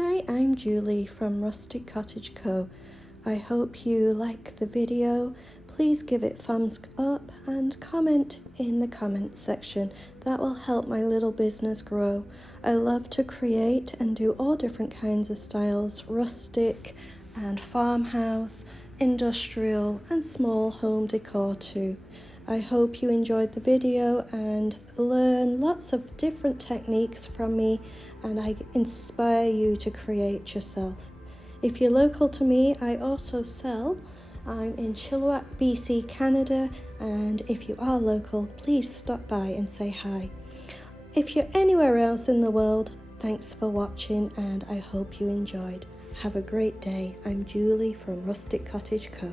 Hi, I'm Julie from Rustic Cottage Co. I hope you like the video. Please give it thumbs up and comment in the comments section. That will help my little business grow. I love to create and do all different kinds of styles, rustic and farmhouse, industrial and small home decor too. I hope you enjoyed the video and learn lots of different techniques from me, and I inspire you to create yourself. If you're local to me, I also sell. I'm in Chilliwack, BC, Canada, and if you are local, please stop by and say hi. If you're anywhere else in the world, thanks for watching and I hope you enjoyed. Have a great day. I'm Julie from Rustic Cottage Co.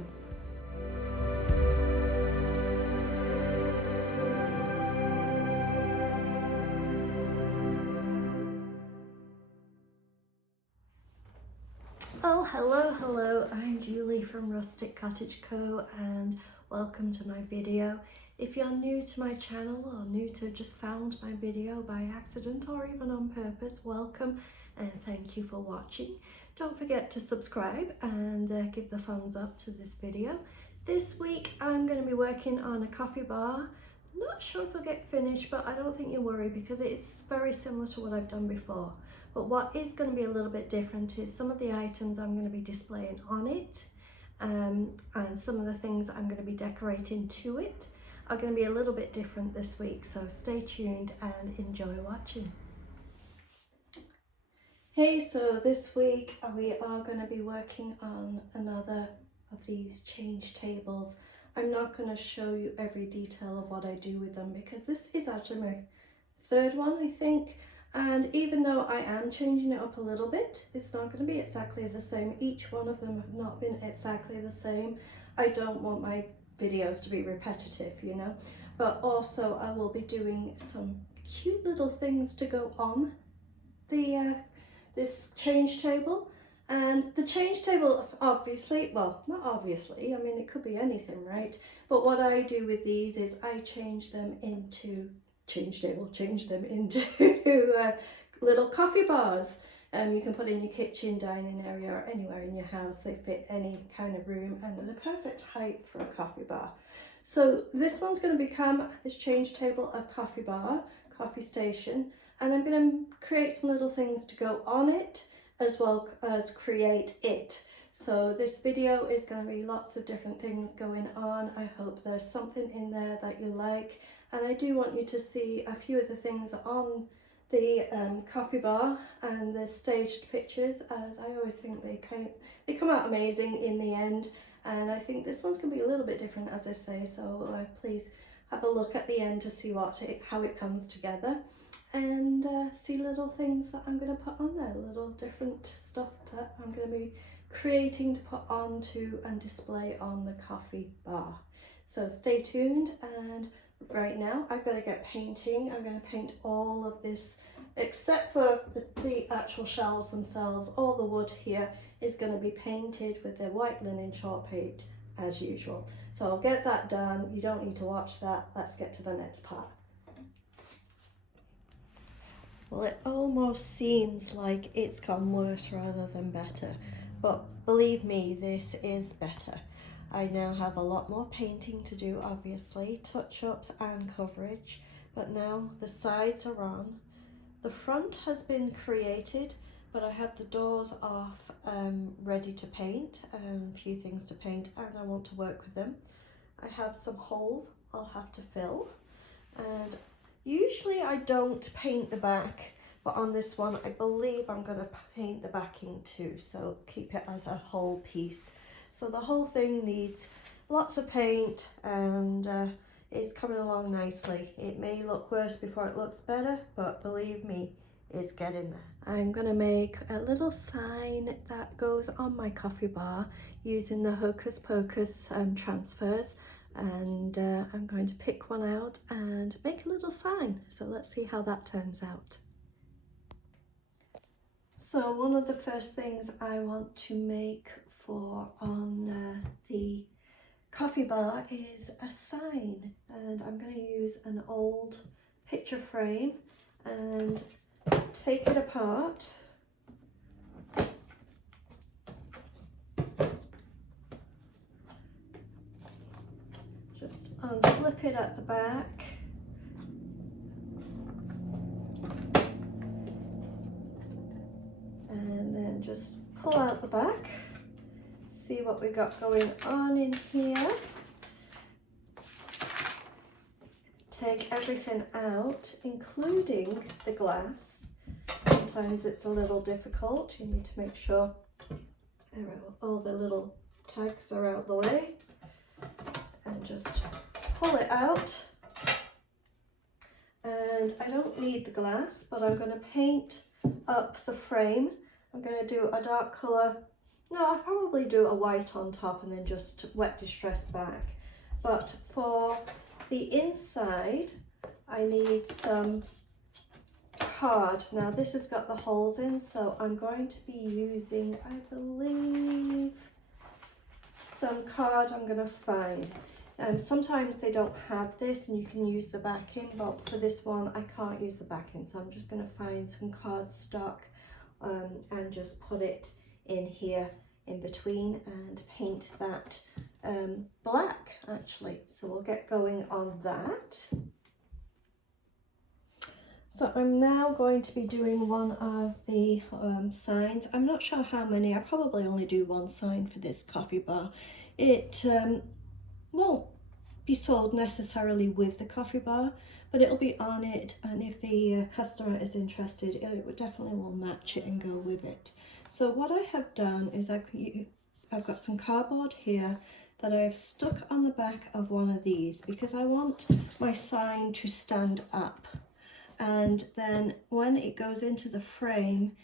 Oh, hello, I'm Julie from Rustic Cottage Co and welcome to my video. If you're new to my channel or new to just found my video by accident or even on purpose, welcome and thank you for watching. Don't forget to subscribe and give the thumbs up to this video. This week I'm going to be working on a coffee bar. Not sure if it'll get finished, but I don't think you worry because it's very similar to what I've done before. But what is going to be a little bit different is some of the items I'm going to be displaying on it and some of the things I'm going to be decorating to it are going to be a little bit different this week. So stay tuned and enjoy watching. Hey, so this week we are going to be working on another of these change tables. I'm not going to show you every detail of what I do with them because this is actually my third one, I think. And even though I am changing it up a little bit, it's not going to be exactly the same. Each one of them have not been exactly the same. I don't want my videos to be repetitive, you know. But also I will be doing some cute little things to go on the this change table. And the change table, obviously, well, not obviously, I mean, it could be anything, right? But what I do with these is I change them into little coffee bars. You can put in your kitchen, dining area, or anywhere in your house. They fit any kind of room and they're the perfect height for a coffee bar. So this one's going to become, this change table, a coffee bar, coffee station, and I'm going to create some little things to go on it as well as create it. So this video is going to be lots of different things going on. I hope there's something in there that you like. And I do want you to see a few of the things on the coffee bar and the staged pictures, as I always think they come out amazing in the end. And I think this one's going to be a little bit different, as I say, so please have a look at the end to see how it comes together and see little things that I'm going to put on there, little different stuff that I'm going to be creating to put onto and display on the coffee bar. So stay tuned, and right now I've got to get painting. I'm going to paint all of this except for the actual shelves themselves. All the wood here is going to be painted with the white linen chalk paint as usual. So I'll get that done. You don't need to watch that. Let's get to the next part. Well, it almost seems like it's gone worse rather than better, but believe me, this is better. I now have a lot more painting to do, obviously, touch-ups and coverage, but now the sides are on. The front has been created, but I have the doors off, ready to paint, a few things to paint, and I want to work with them. I have some holes I'll have to fill, and usually I don't paint the back, but on this one I believe I'm going to paint the backing too, so keep it as a whole piece. So the whole thing needs lots of paint and it's coming along nicely. It may look worse before it looks better, but believe me, it's getting there. I'm going to make a little sign that goes on my coffee bar using the Hocus Pocus transfers, and I'm going to pick one out and make a little sign. So let's see how that turns out. So one of the first things I want to make for on the coffee bar is a sign, and I'm going to use an old picture frame and take it apart clip it at the back. And then just pull out the back. See what we got going on in here. Take everything out, including the glass. Sometimes it's a little difficult. You need to make sure all the little tags are out the way. And just pull it out. And I don't need the glass, but I'm going to paint up the frame. I'm going to do a dark colour. No, I'll probably do a white on top and then just wet distress back. But for the inside, I need some card. Now this has got the holes in, so I'm going to be using, I believe, some card I'm going to find. Sometimes they don't have this and you can use the backing, but for this one I can't use the backing, so I'm just going to find some cardstock and just put it in here in between and paint that black actually. So we'll get going on that. So I'm now going to be doing one of the signs. I'm not sure how many. I probably only do one sign for this coffee bar. It won't be sold necessarily with the coffee bar, but it'll be on it, and if the customer is interested, it definitely will match it and go with it. So what I have done is I've got some cardboard here that I have stuck on the back of one of these because I want my sign to stand up. And then when it goes into the frame,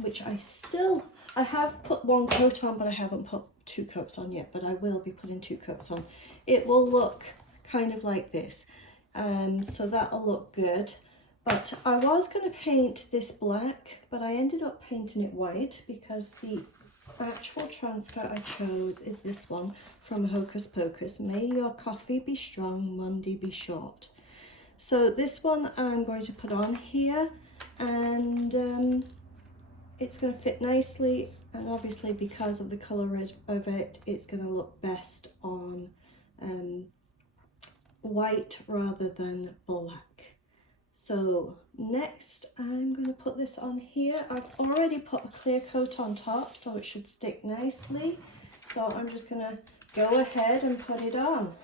which I have put one coat on, but I haven't put 2 coats on yet, but I will be putting 2 coats on. It will look kind of like this, so that'll look good. But I was going to paint this black, but I ended up painting it white because the actual transfer I chose is this one from Hocus Pocus. May your coffee be strong, Monday be short. So this one I'm going to put on here, and it's going to fit nicely, and obviously because of the colour of it, it's going to look best on white rather than black. So next I'm going to put this on here. I've already put a clear coat on top, so it should stick nicely. So I'm just going to go ahead and put it on.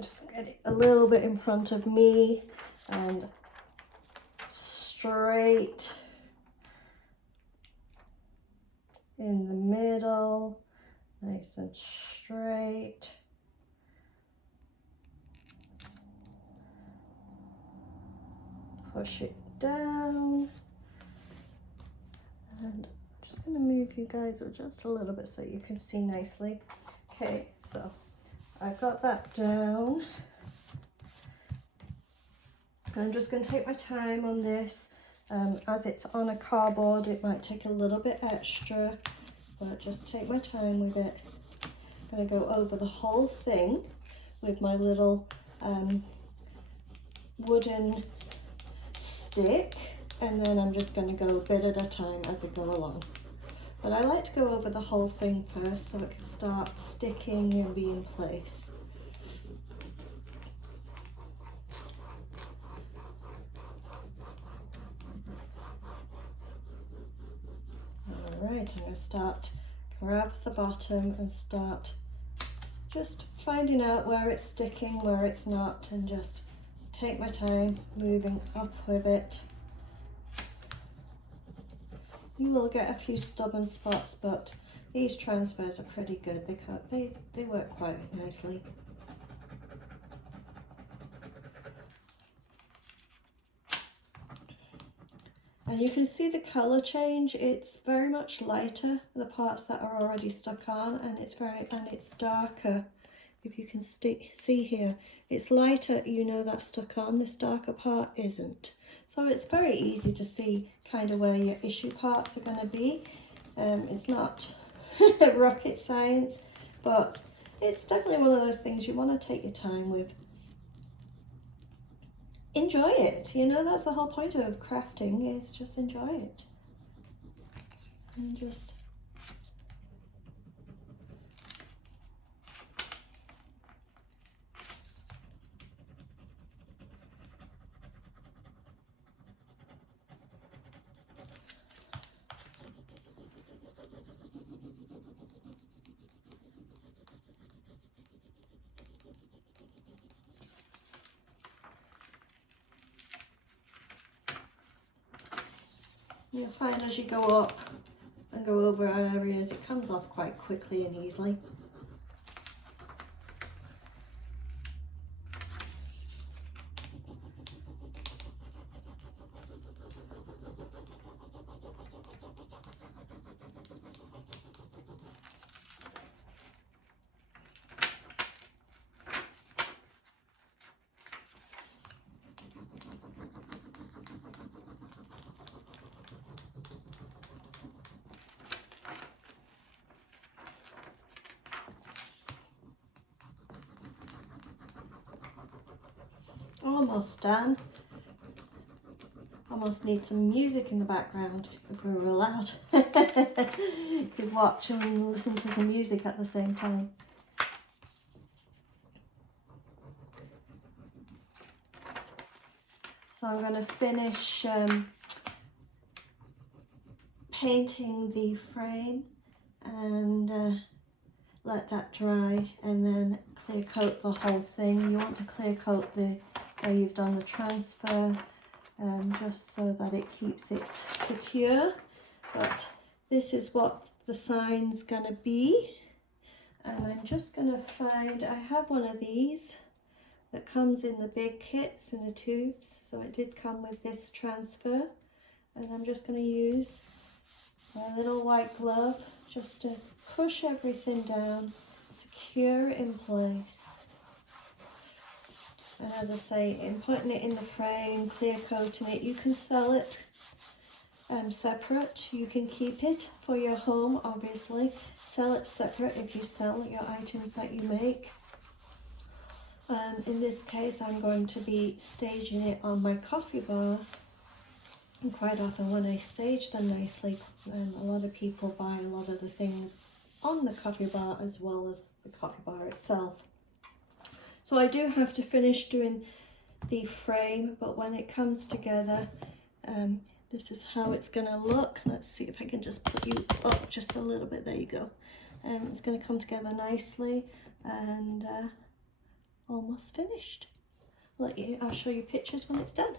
Just get it a little bit in front of me and straight in the middle, nice and straight. Push it down, and I'm just going to move you guys just a little bit so you can see nicely. Okay, so I've got that down. I'm just going to take my time on this. As it's on a cardboard, it might take a little bit extra, but just take my time with it. I'm going to go over the whole thing with my little wooden stick, and then I'm just going to go a bit at a time as I go along. But I like to go over the whole thing first so it can start sticking and be in place. Alright, I'm going to grab the bottom and start just finding out where it's sticking, where it's not, and just take my time moving up with it. You will get a few stubborn spots, but these transfers are pretty good. They work quite nicely. And you can see the colour change. It's very much lighter, the parts that are already stuck on, and it's darker. If you can see here, it's lighter, you know that's stuck on. This darker part isn't. So it's very easy to see kind of where your issue parts are going to be. It's not rocket science, but it's definitely one of those things you want to take your time with. Enjoy it, you know, that's the whole point of crafting, is just enjoy it. And just You'll find as you go up and go over areas, it comes off quite quickly and easily. Almost done. Almost need some music in the background if we were allowed. Could watch and listen to some music at the same time. So I'm going to finish painting the frame and let that dry, and then clear coat the whole thing. You want to clear coat where you've done the transfer, just so that it keeps it secure. But this is what the sign's gonna be, and I'm just gonna find, I have one of these that comes in the big kits in the tubes, so it did come with this transfer, and I'm just going to use my little white glove just to push everything down, secure it in place. And as I say, in putting it in the frame, clear coating it, you can sell it separate. You can keep it for your home, obviously. Sell it separate if you sell your items that you make. In this case, I'm going to be staging it on my coffee bar. And quite often when I stage them nicely, a lot of people buy a lot of the things on the coffee bar as well as the coffee bar itself. So I do have to finish doing the frame, but when it comes together, this is how it's going to look. Let's see if I can just put you up just a little bit. There you go. It's going to come together nicely and almost finished. I'll show you pictures when it's done.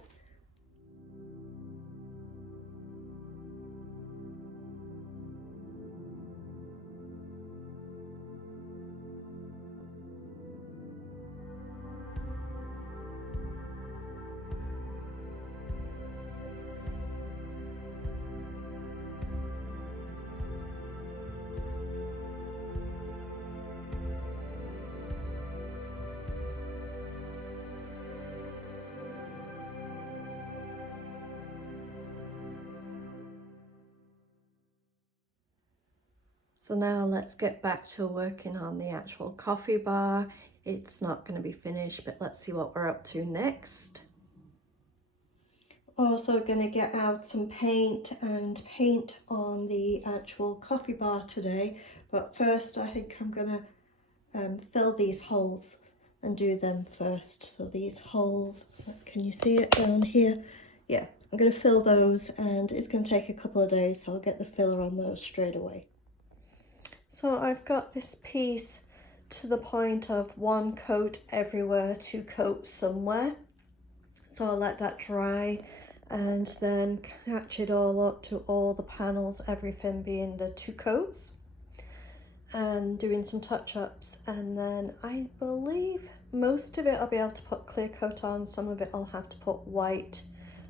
So now let's get back to working on the actual coffee bar. It's not going to be finished, but let's see what we're up to next. Also going to get out some paint and paint on the actual coffee bar today. But first I think I'm going to fill these holes and do them first. So these holes, can you see it down here? Yeah, I'm going to fill those, and it's going to take a couple of days, so I'll get the filler on those straight away. So I've got this piece to the point of 1 coat everywhere, 2 coats somewhere. So I'll let that dry and then catch it all up to all the panels, everything being the 2 coats, and doing some touch-ups. And then I believe most of it I'll be able to put clear coat on, some of it I'll have to put white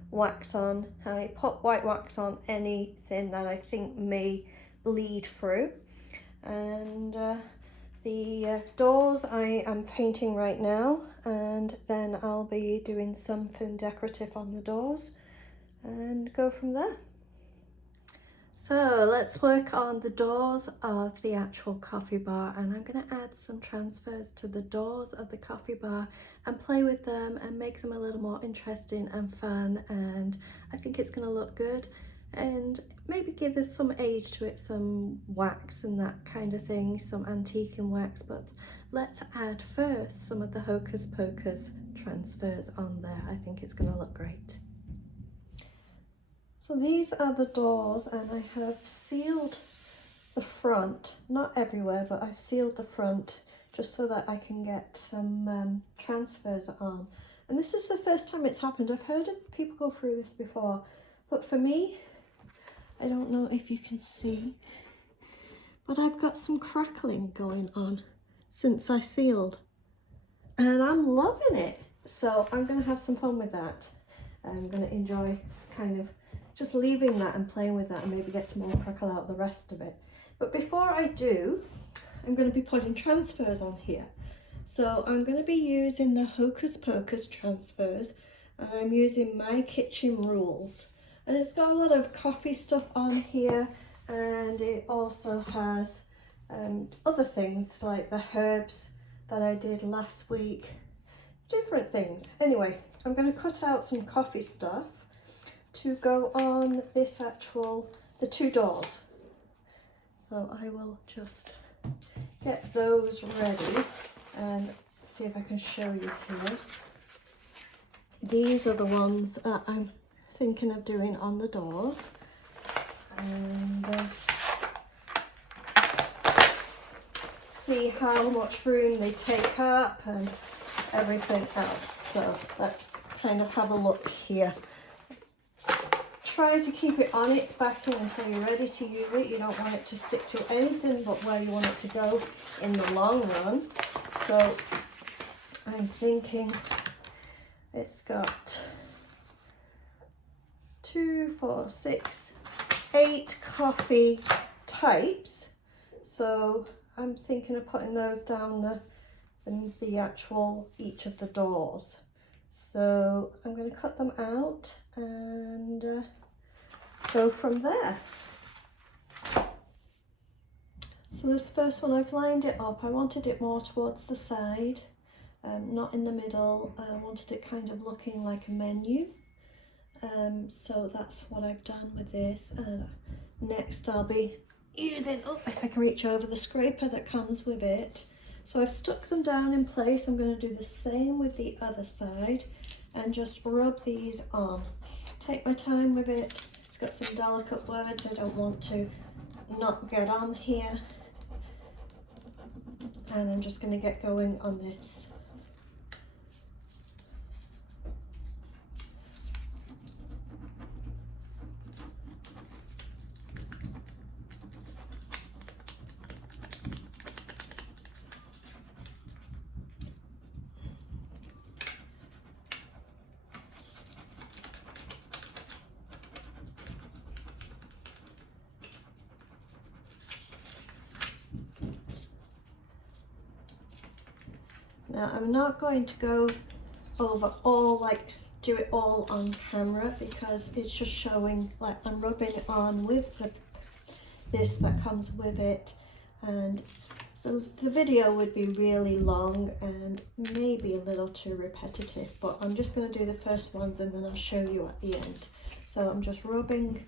wax on. I put white wax on anything that I think may bleed through. And the doors I am painting right now, and then I'll be doing something decorative on the doors and go from there. So let's work on the doors of the actual coffee bar, and I'm going to add some transfers to the doors of the coffee bar and play with them and make them a little more interesting and fun, and I think it's going to look good. And maybe give us some age to it, some wax and that kind of thing, some antique and wax. But let's add first some of the Hocus Pocus transfers on there. I think it's going to look great. So these are the doors, and I have sealed the front, not everywhere, but I've sealed the front just so that I can get some transfers on. And this is the first time it's happened. I've heard of people go through this before, but for me, I don't know if you can see, but I've got some crackling going on since I sealed, and I'm loving it. So I'm going to have some fun with that. I'm going to enjoy kind of just leaving that and playing with that and maybe get some more crackle out the rest of it. But before I do, I'm going to be putting transfers on here. So I'm going to be using the Hocus Pocus transfers, and I'm using My Kitchen Rules. And it's got a lot of coffee stuff on here, and it also has other things like the herbs that I did last week, different things. Anyway, I'm going to cut out some coffee stuff to go on this the two doors. So I will just get those ready and see if I can show you here. These are the ones that I'm thinking of doing on the doors, and see how much room they take up and everything else. So let's kind of have a look here. Try to keep it on its backing until you're ready to use it. You don't want it to stick to anything but where you want it to go in the long run. So I'm thinking it's got 2, 4, 6, 8 coffee types. So I'm thinking of putting those down the actual each of the doors. So I'm going to cut them out and go from there. So this first one, I've lined it up. I wanted it more towards the side, not in the middle. I wanted it kind of looking like a menu. So that's what I've done with this. Next I'll be using, if I can reach over, the scraper that comes with it. So I've stuck them down in place. I'm going to do the same with the other side and just rub these on. Take my time with it. It's got some delicate words I don't want to not get on here. And I'm just going to get going on this. Now I'm not going to go over all, do it all on camera, because it's just showing, I'm rubbing it on with this that comes with it, and the video would be really long and maybe a little too repetitive, but I'm just going to do the first ones and then I'll show you at the end. So I'm just rubbing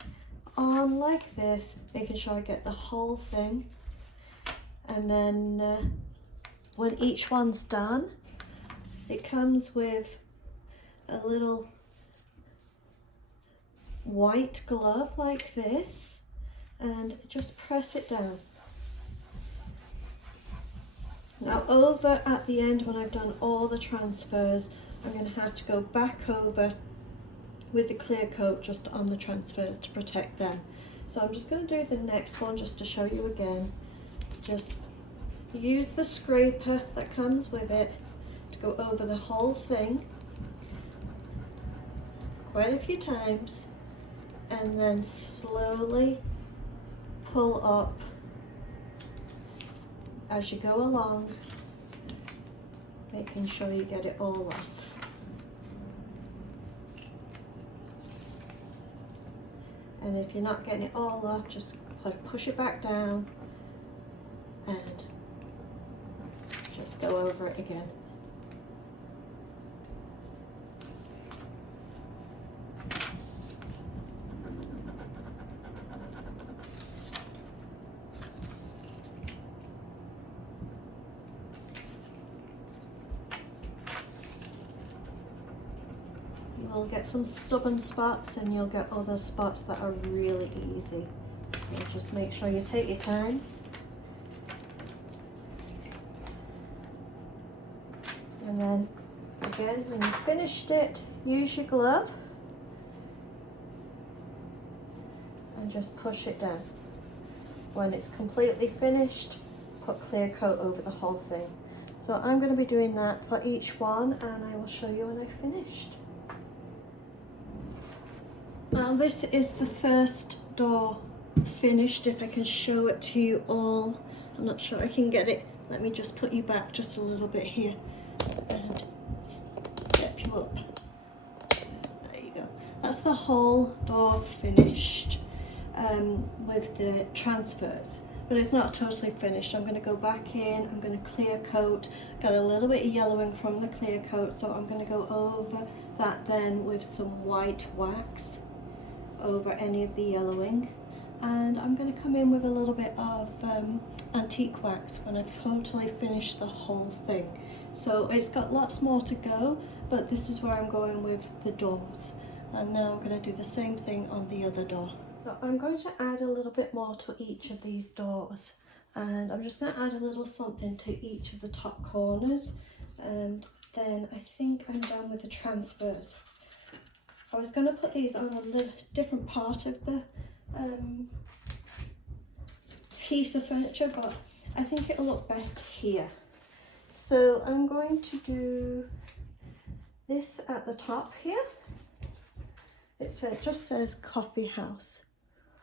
on like this, making sure I get the whole thing, and then when each one's done, it comes with a little white glove like this, and just press it down. Now over at the end, when I've done all the transfers, I'm going to have to go back over with the clear coat just on the transfers to protect them. So I'm just going to do the next one just to show you again. Just use the scraper that comes with it to go over the whole thing quite a few times, and then slowly pull up as you go along, making sure you get it all off. And if you're not getting it all off, just push it back down and just go over it again. You'll get some stubborn spots and you'll get other spots that are really easy. So just make sure you take your time. And then again, when you've finished it, use your glove and and just push it down. When it's completely finished, put clear coat over the whole thing. So I'm going to be doing that for each one, and I will show you when I've finished. Now this is the first door finished, if I can show it to you all. I'm not sure I can get it. Let me just put you back just a little bit here and step you up. There you go. That's the whole door finished with the transfers, but it's not totally finished. I'm going to go back in, I'm going to clear coat. Got a little bit of yellowing from the clear coat, so I'm going to go over that then with some white wax over any of the yellowing, and I'm going to come in with a little bit of antique wax when I've totally finished the whole thing. So it's got lots more to go, but this is where I'm going with the doors, and now I'm going to do the same thing on the other door. So I'm going to add a little bit more to each of these doors, and I'm just going to add a little something to each of the top corners, and then I think I'm done with the transfers. I was going to put these on a little different part of the piece of furniture, but I think it'll look best here. So I'm going to do this at the top here. It just says coffee house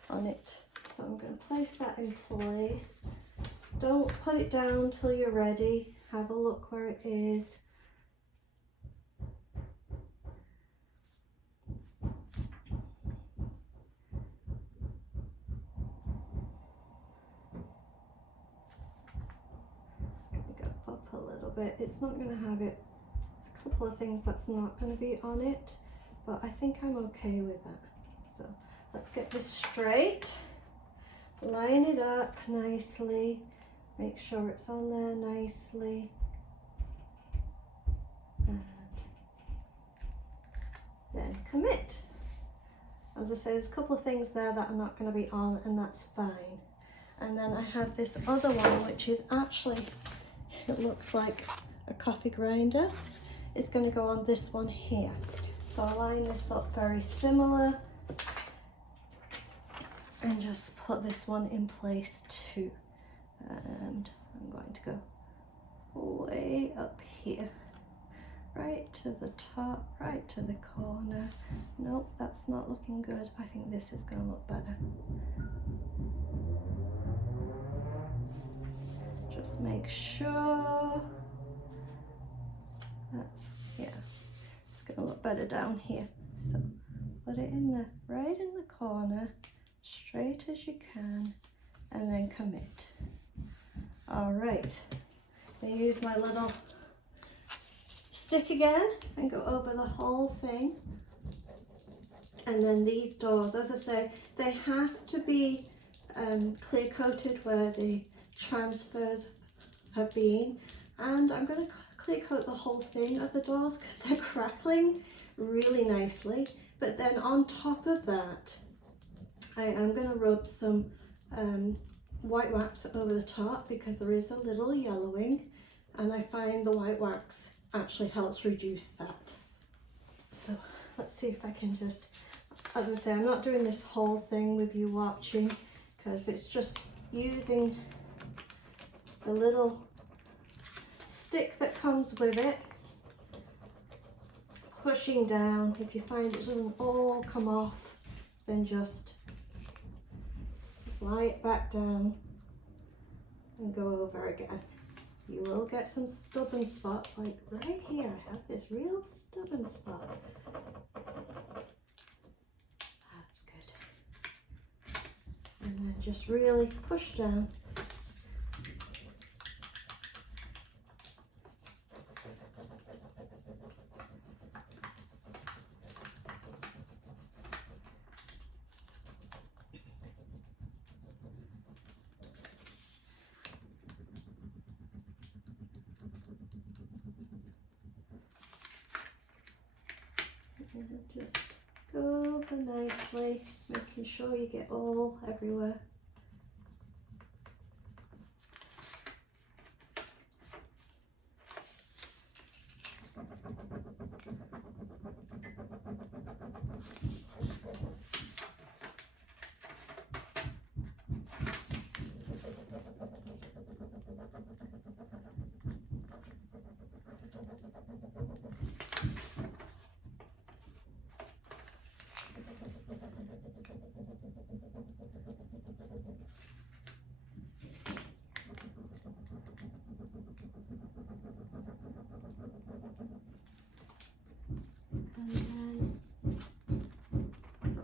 on it. So I'm going to place that in place. Don't put it down till you're ready. Have a look where it is. Up a little bit. It's not going to have it. There's a couple of things that's not going to be on it, but I think I'm okay with that. So let's get this straight. Line it up nicely. Make sure it's on there nicely. And then commit. As I say, there's a couple of things there that are not going to be on, and that's fine. And then I have this other one, which is actually, it looks like a coffee grinder. It's going to go on this one here. So I'll line this up very similar and just put this one in place too. And I'm going to go way up here, right to the top, right to the corner. Nope, that's not looking good. I think this is going to look better. Just make sure that's, yeah, it's going to look better down here. So put it in the right in the corner, straight as you can, and then commit. All right, I'm going to use my little stick again and go over the whole thing. And then these doors, as I say, they have to be clear coated where the transfers have been, and I'm going to clear coat the whole thing of the doors because they're crackling really nicely. But then on top of that, I am going to rub some white wax over the top because there is a little yellowing, and I find the white wax actually helps reduce that. So let's see if I can just, as I say, I'm not doing this whole thing with you watching because it's just using the little stick that comes with it, pushing down. If you find it doesn't all come off, then just lie it back down and go over again. You will get some stubborn spots, like right here. I have this real stubborn spot. That's good. And then just really push down. And just go over nicely, making sure you get all everywhere.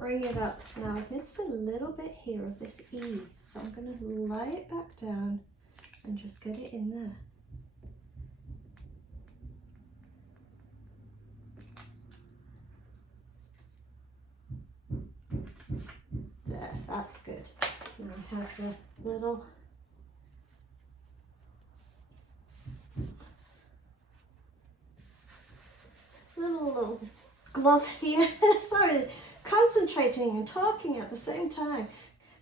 bring it up. Now I've missed a little bit here of this E, so I'm going to lay it back down and just get it in there. There, that's good. Now I have the little glove here. Sorry, concentrating and talking at the same time.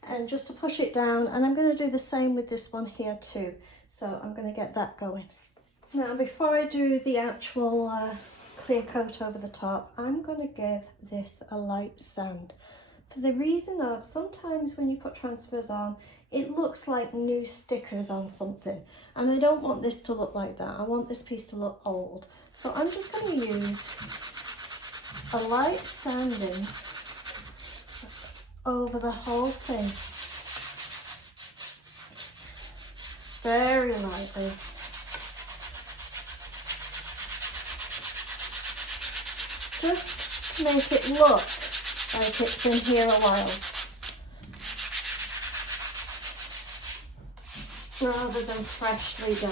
And just to push it down, and I'm going to do the same with this one here too. So I'm going to get that going. Now before I do the actual clear coat over the top, I'm going to give this a light sand. For the reason of, sometimes when you put transfers on, it looks like new stickers on something. And I don't want this to look like that. I want this piece to look old. So I'm just going to use a light sanding over the whole thing. Very lightly. Just to make it look like it's been here a while, rather than freshly done.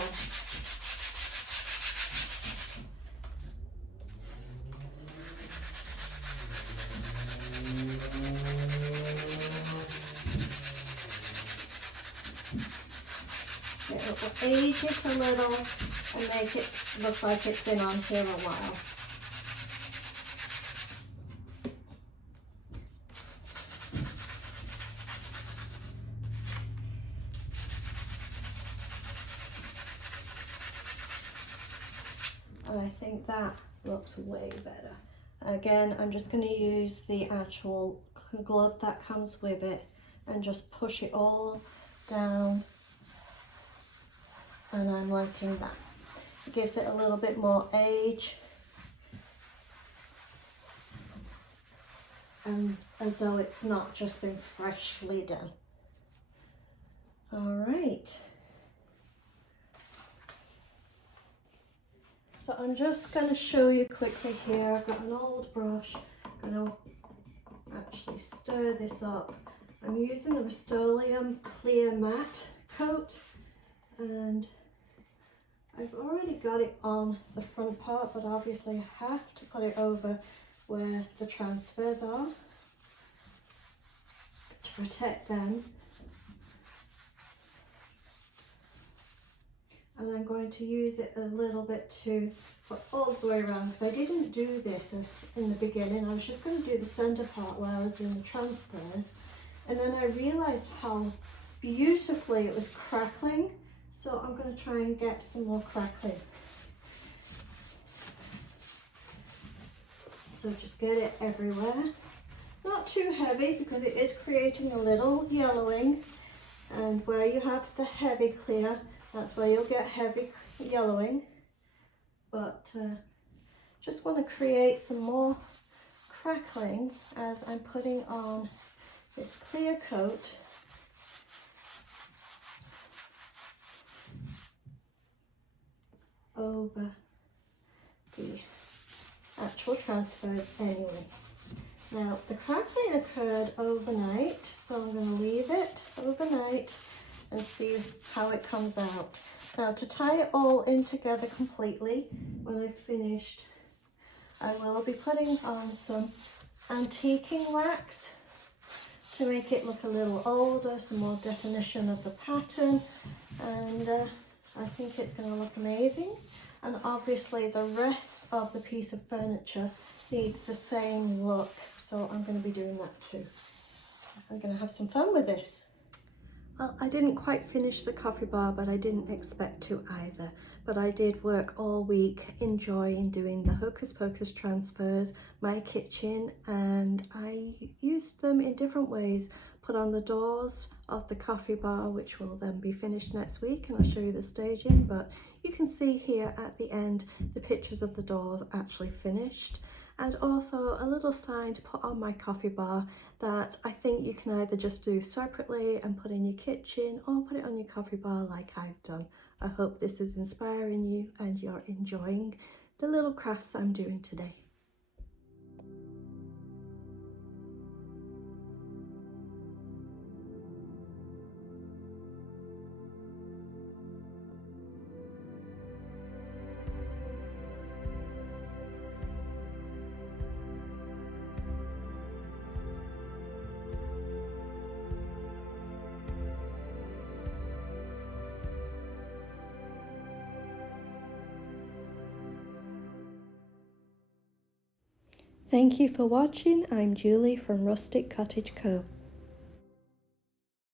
It will age it a little and make it look like it's been on here a while. And I think that looks way better. Again, I'm just going to use the actual glove that comes with it and just push it all down, and I'm liking that. It gives it a little bit more age, and as though it's not just been freshly done. All right. So I'm just going to show you quickly here. I've got an old brush. I'm going to actually stir this up. I'm using a Rust-Oleum clear matte coat, and I've already got it on the front part, but obviously I have to put it over where the transfers are to protect them. And I'm going to use it a little bit too, but all the way around, because I didn't do this in the beginning. I was just going to do the center part where I was doing the transfers, and then I realized how beautifully it was crackling, so I'm going to try and get some more crackling. So just get it everywhere, not too heavy because it is creating a little yellowing, and where you have the heavy clear, that's where you'll get heavy yellowing, but just want to create some more crackling as I'm putting on this clear coat. Over the actual transfers anyway. Now the crackling occurred overnight, so I'm going to leave it overnight and see how it comes out. Now to tie it all in together completely, when I've finished, I will be putting on some antiquing wax to make it look a little older, some more definition of the pattern, and I think it's going to look amazing. And obviously the rest of the piece of furniture needs the same look, so I'm going to be doing that too. I'm going to have some fun with this. Well, I didn't quite finish the coffee bar, but I didn't expect to either. But I did work all week enjoying doing the Hocus Pocus transfers, my kitchen, and I used them in different ways. Put on the doors of the coffee bar, which will then be finished next week, and I'll show you the staging, but you can see here at the end the pictures of the doors actually finished. And also a little sign to put on my coffee bar that I think you can either just do separately and put in your kitchen, or put it on your coffee bar like I've done. I hope this is inspiring you and you're enjoying the little crafts I'm doing today. Thank you for watching. I'm Julie from Rustic Cottage Co.